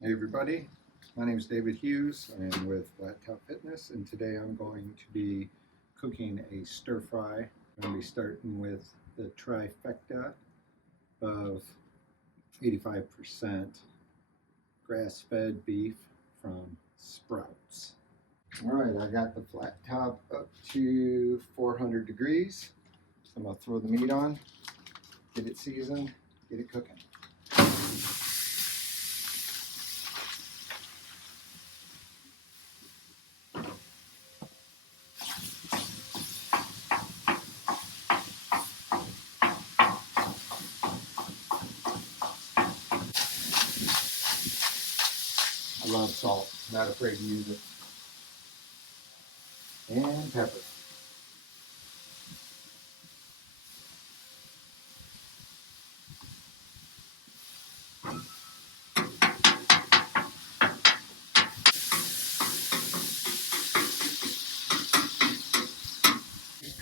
Hey everybody, my name is David Hughes. I am with Flat Top Fitness, and today I'm going to be cooking a stir fry. I'm going to be starting with the trifecta of 85% grass-fed beef from Sprouts. Alright, I got the flat top up to 400 degrees. So I'm going to throw the meat on, get it seasoned, get it cooking. I love salt, not afraid to use it. And pepper.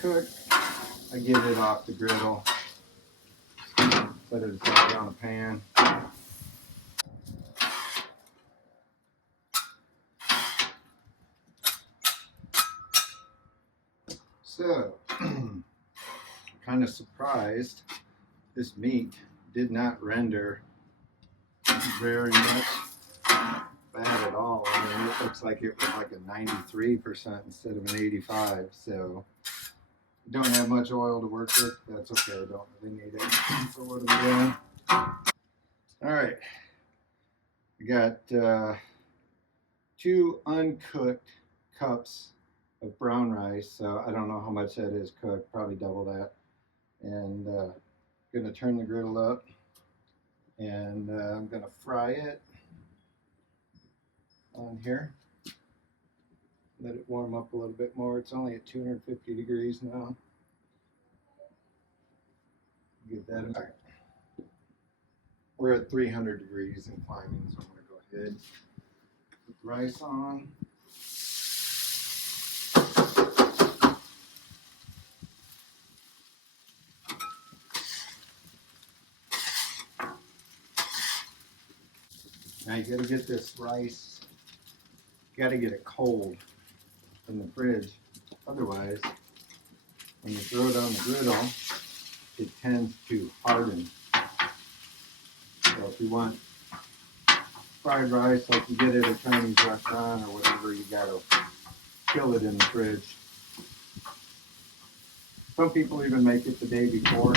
Cook, I get it off the griddle, set it aside on a pan. So, kind of surprised, this meat did not render very much bad at all. I mean, it looks like it was like a 93% instead of an 85. So, don't have much oil to work with. That's okay. I don't really need it for what I'm doing. All right, we got 2 uncooked cups of brown rice, so I don't know how much that is cooked, probably double that. And gonna turn the griddle up, and I'm gonna fry it on here. Let it warm up a little bit more. It's only at 250 degrees now. Get that. All right. We're at 300 degrees and climbing, so I'm gonna go ahead, put the rice on. Now you gotta get this rice, you gotta get it cold in the fridge. Otherwise, when you throw it on the griddle, it tends to harden. So if you want fried rice like you get at a Chinese restaurant or whatever, you gotta chill it in the fridge. Some people even make it the day before,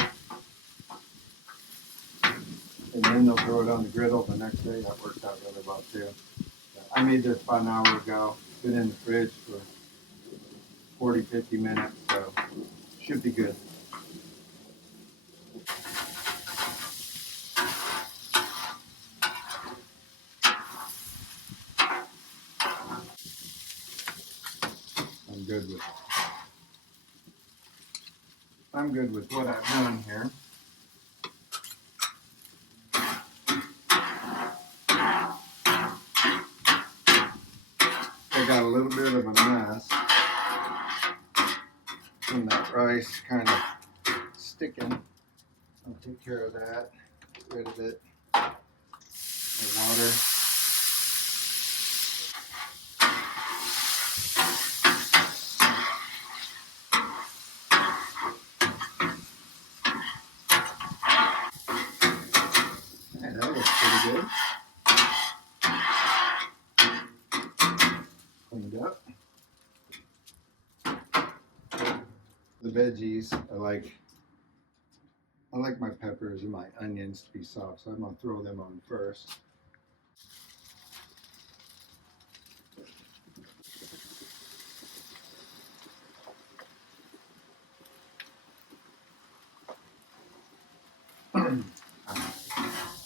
and then they'll throw it on the griddle the next day. That works out really well too. I made this about an hour ago. It's been in the fridge for 40-50 minutes, so should be good. I'm good with what I've done here. I got a little bit of a mess from that rice kind of sticking. I'll take care of that. Get rid of it. The water. Hey, that looks pretty good. Cleaned up. The veggies, I like my peppers and my onions to be soft, so I'm gonna throw them on first.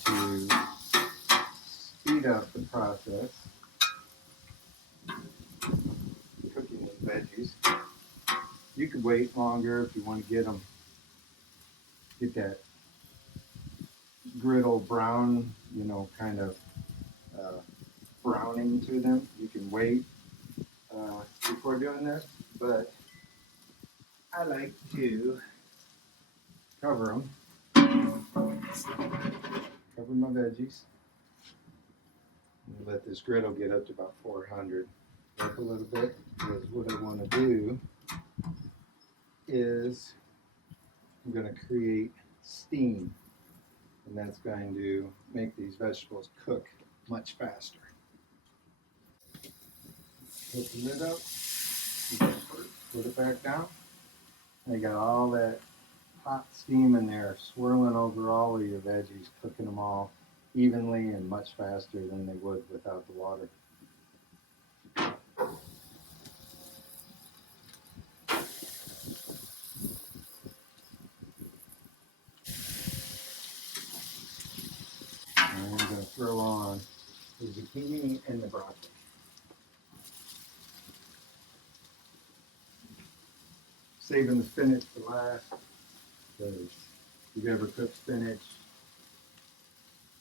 To speed up the process, cooking these veggies. You could wait longer if you want to get that griddle brown, kind of browning to them. You can wait before doing this, but I like to cover them, cover my veggies. Let this griddle get up to about 400. Work a little bit, because what I want to do is I'm going to create steam, and that's going to make these vegetables cook much faster. Put the lid up, put it back down. I got all that hot steam in there swirling over all of your veggies, cooking them all evenly and much faster than they would without the water. And I'm going to throw on the zucchini and the broccoli. Saving the spinach for last, because if you've ever cooked spinach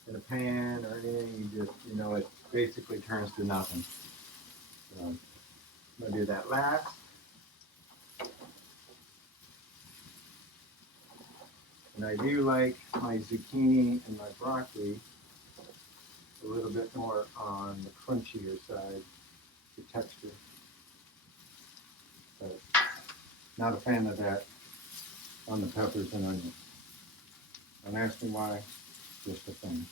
in a pan or anything, you just, it basically turns to nothing. So I'm going to do that last. And I do like my zucchini and my broccoli a little bit more on the crunchier side, the texture. But not a fan of that on the peppers and onions. Don't ask me why, just a thing.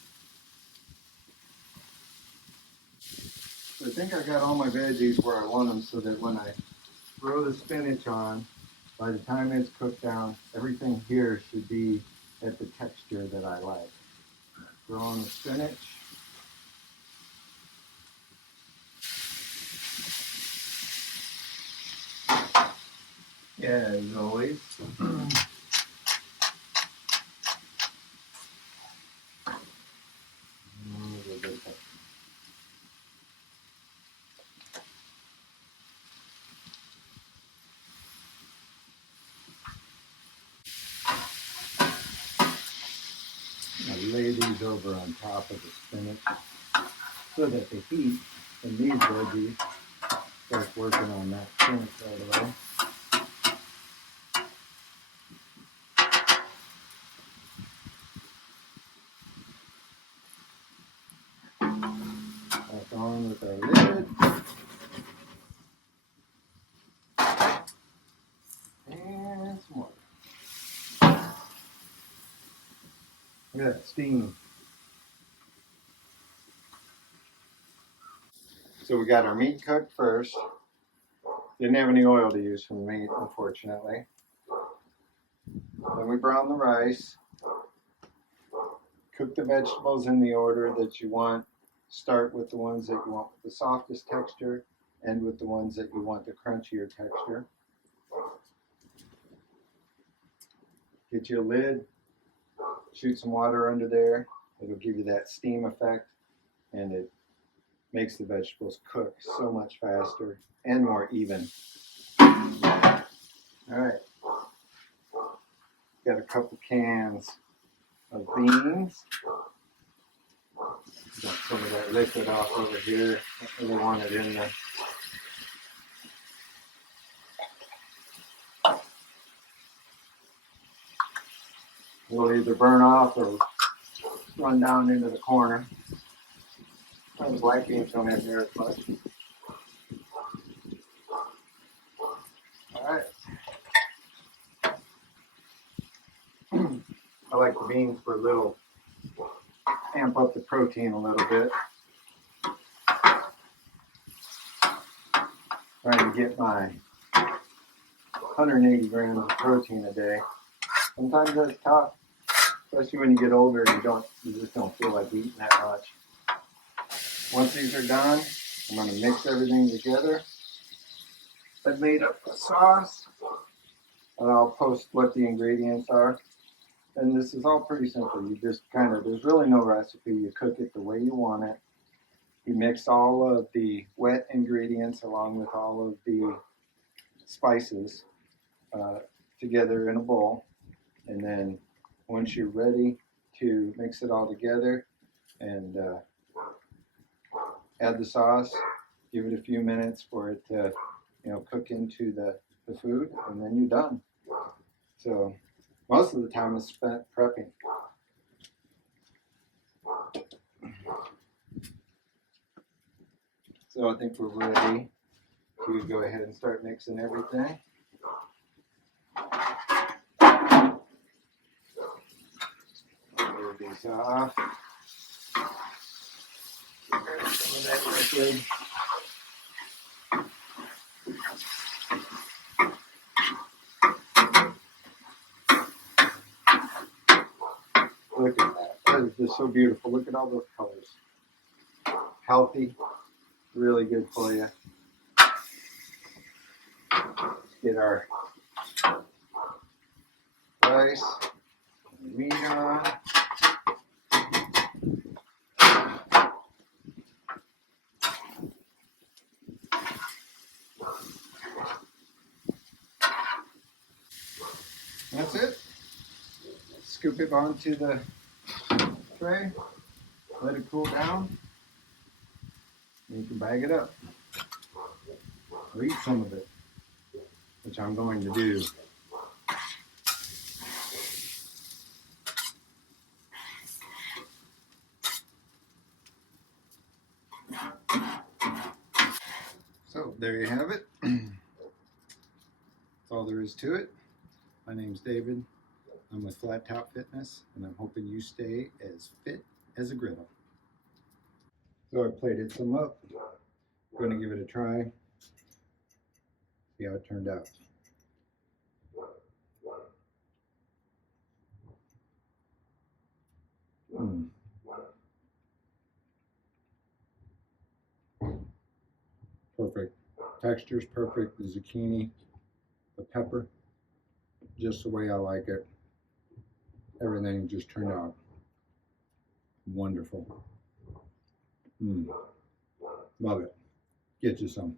So I think I got all my veggies where I want them, so that when I throw the spinach on, by the time it's cooked down, everything here should be at the texture that I like. Throw on the spinach. Yeah, as always. I lay these over on top of the spinach so that the heat in these veggies starts working on that spinach right away. Back on with our lid. And some more. Look at that steam. So we got our meat cooked first. Didn't have any oil to use for the meat, unfortunately. Then we brown the rice. Cook the vegetables in the order that you want. Start with the ones that you want with the softest texture, end with the ones that you want the crunchier texture. Get you a lid, shoot some water under there. It'll give you that steam effect, and it makes the vegetables cook so much faster and more even. All right, got a couple cans of beans. Got some of that liquid off over here. I really want it in there. Will either burn off or run down into the corner. The black beans don't have near as much. All right. I like the beans for a little, amp up the protein a little bit. Trying to get my 180 grams of protein a day. Sometimes that's tough, especially when you get older and you just don't feel like eating that much. Once these are done, I'm going to mix everything together. I've made up the sauce, and I'll post what the ingredients are. And this is all pretty simple. You just there's really no recipe. You cook it the way you want it. You mix all of the wet ingredients along with all of the spices together in a bowl. And then once you're ready to mix it all together and add the sauce, give it a few minutes for it to cook into the food, and then you're done. So most of the time is spent prepping. So I think we're ready to go ahead and start mixing everything. Move these off. Grab some of that liquid. Look at that. That is just so beautiful. Look at all those colors. Healthy. Really good for you. Let's get our rice and meat on. That's it. Scoop it onto the tray. Let it cool down. And you can bag it up. Or eat some of it, which I'm going to do. So there you have it. That's all there is to it. My name's David. I'm with Flat Top Fitness, and I'm hoping you stay as fit as a griddle. So I plated some up. Going to give it a try. See how it turned out. Perfect. Texture's perfect. The zucchini, the pepper, just the way I like it. Everything just turned out wonderful. Love it. Get you some.